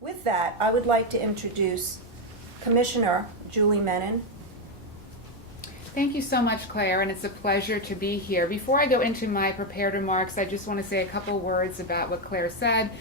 With that, I would like to introduce Commissioner Julie Menin. Thank you so much, Claire, and it's a pleasure to be here. Before I go into my prepared remarks, I just want to say a couple words about what Claire said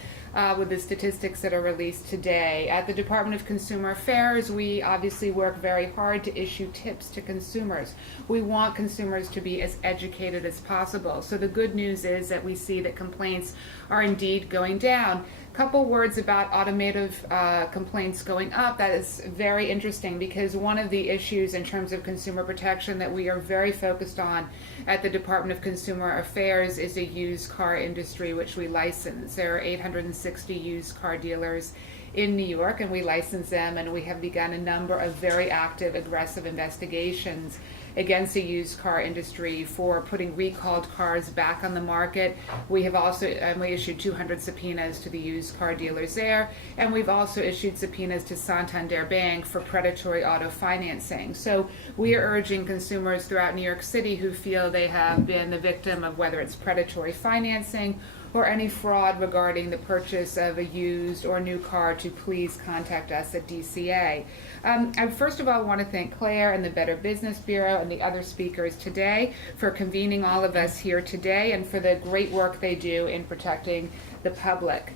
with the statistics that are released today. At the Department of Consumer Affairs, we obviously work very hard to issue tips to consumers. We want consumers to be as educated as possible. So the good news is that we see that complaints are indeed going down. Couple words about automotive complaints going up. That is very interesting because one of the issues in terms of consumer protection that we are very focused on at the Department of Consumer Affairs is a used car industry which we license. There are 860 used car dealers in New York, and we license them, and we have begun a number of very active, aggressive investigations against the used car industry for putting recalled cars back on the market. We have also we issued 200 subpoenas to the used car dealers there, and we've also issued subpoenas to Santander Bank for predatory auto financing. So we are urging consumers throughout New York City who feel they have been the victim of whether it's predatory financing or any fraud regarding the purchase of a used or new car to please contact us at DCA. I first of all want to thank Claire and the Better Business Bureau and the other speakers today for convening all of us here today and for the great work they do in protecting the public.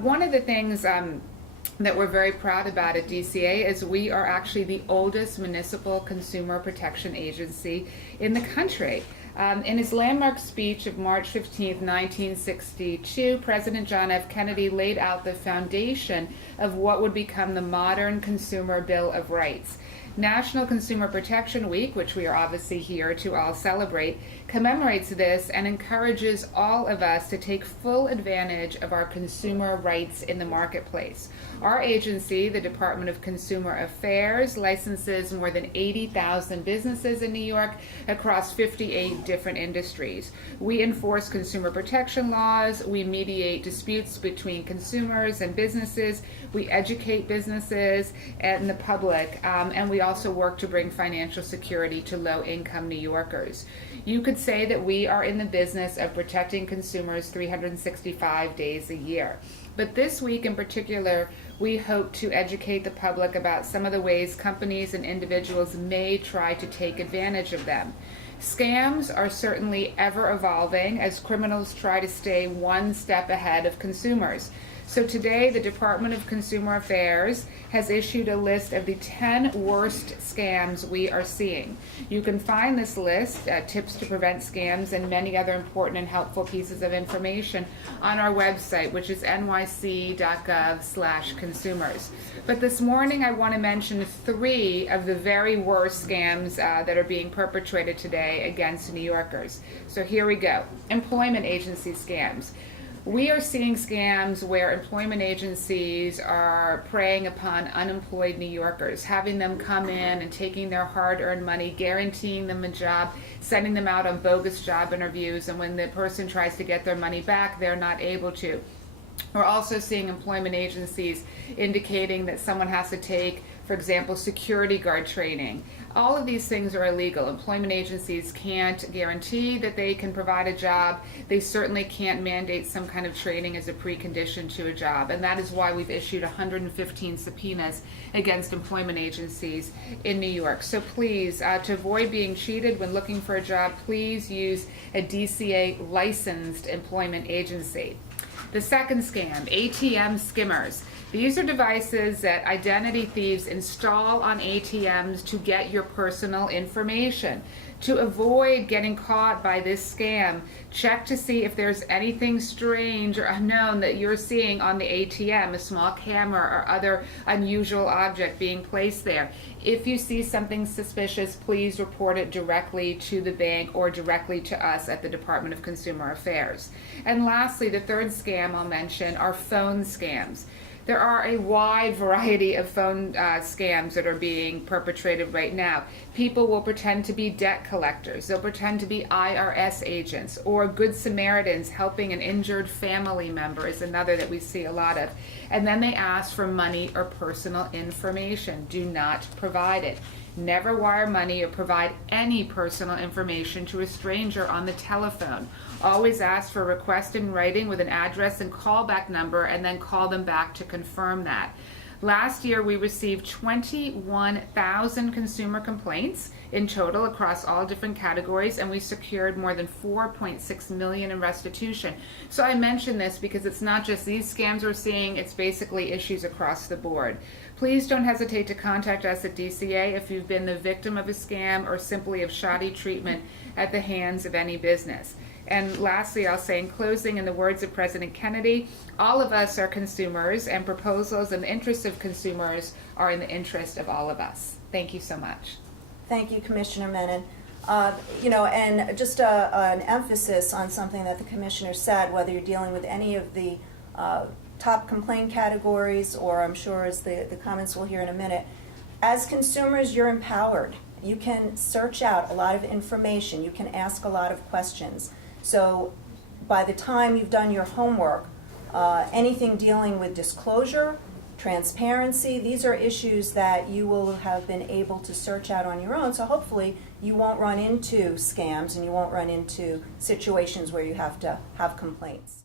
One of the things that we're very proud about at DCA is we are actually the oldest municipal consumer protection agency in the country. In his landmark speech of March 15, 1962, President John F. Kennedy laid out the foundation of what would become the modern Consumer Bill of Rights. National Consumer Protection Week, which we are obviously here to all celebrate, commemorates this and encourages all of us to take full advantage of our consumer rights in the marketplace. Our agency, the Department of Consumer Affairs, licenses more than 80,000 businesses in New York across 58 different industries. We enforce consumer protection laws, we mediate disputes between consumers and businesses, we educate businesses and the public, and we also work to bring financial security to low-income New Yorkers. You could say that we are in the business of protecting consumers 365 days a year. But this week in particular, we hope to educate the public about some of the ways companies and individuals may try to take advantage of them. Scams are certainly ever evolving as criminals try to stay one step ahead of consumers. So today, the Department of Consumer Affairs has issued a list of the 10 worst scams we are seeing. You can find this list, tips to prevent scams, and many other important and helpful pieces of information on our website, which is nyc.gov/consumers. But this morning, I want to mention 3 of the very worst scams that are being perpetrated today against New Yorkers. So here we go. Employment agency scams. We are seeing scams where employment agencies are preying upon unemployed New Yorkers, having them come in and taking their hard-earned money, guaranteeing them a job, sending them out on bogus job interviews, and when the person tries to get their money back, they're not able to. We're also seeing employment agencies indicating that someone has to take, for example, security guard training. All of these things are illegal. Employment agencies can't guarantee that they can provide a job. They certainly can't mandate some kind of training as a precondition to a job. And that is why we've issued 115 subpoenas against employment agencies in New York. So please, to avoid being cheated when looking for a job, please use a DCA licensed employment agency. The second scam, ATM skimmers. These are devices that identity thieves install on ATMs to get your personal information. To avoid getting caught by this scam, check to see if there's anything strange or unknown that you're seeing on the ATM, a small camera or other unusual object being placed there. If you see something suspicious, please report it directly to the bank or directly to us at the Department of Consumer Affairs. And lastly, the third scam I'll mention are phone scams. There are a wide variety of phone scams that are being perpetrated right now. People will pretend to be debt collectors. They'll pretend to be IRS agents, or Good Samaritans helping an injured family member is another that we see a lot of. And then they ask for money or personal information. Do not provide it. Never wire money or provide any personal information to a stranger on the telephone. Always ask for a request in writing with an address and callback number, and then call them back to confirm that. Last year, we received 21,000 consumer complaints in total across all different categories, and we secured more than $4.6 million in restitution. So I mention this because it's not just these scams we're seeing, it's basically issues across the board. Please don't hesitate to contact us at DCA if you've been the victim of a scam or simply of shoddy treatment at the hands of any business. And lastly, I'll say in closing, in the words of President Kennedy, all of us are consumers, and proposals in the interest of consumers are in the interest of all of us. Thank you so much. Thank you, Commissioner Menon. And just an emphasis on something that the Commissioner said, whether you're dealing with any of the top complaint categories, or I'm sure as the comments we'll hear in a minute, as consumers, you're empowered. You can search out a lot of information. You can ask a lot of questions. So by the time you've done your homework, anything dealing with disclosure, transparency, these are issues that you will have been able to search out on your own. So hopefully you won't run into scams and you won't run into situations where you have to have complaints.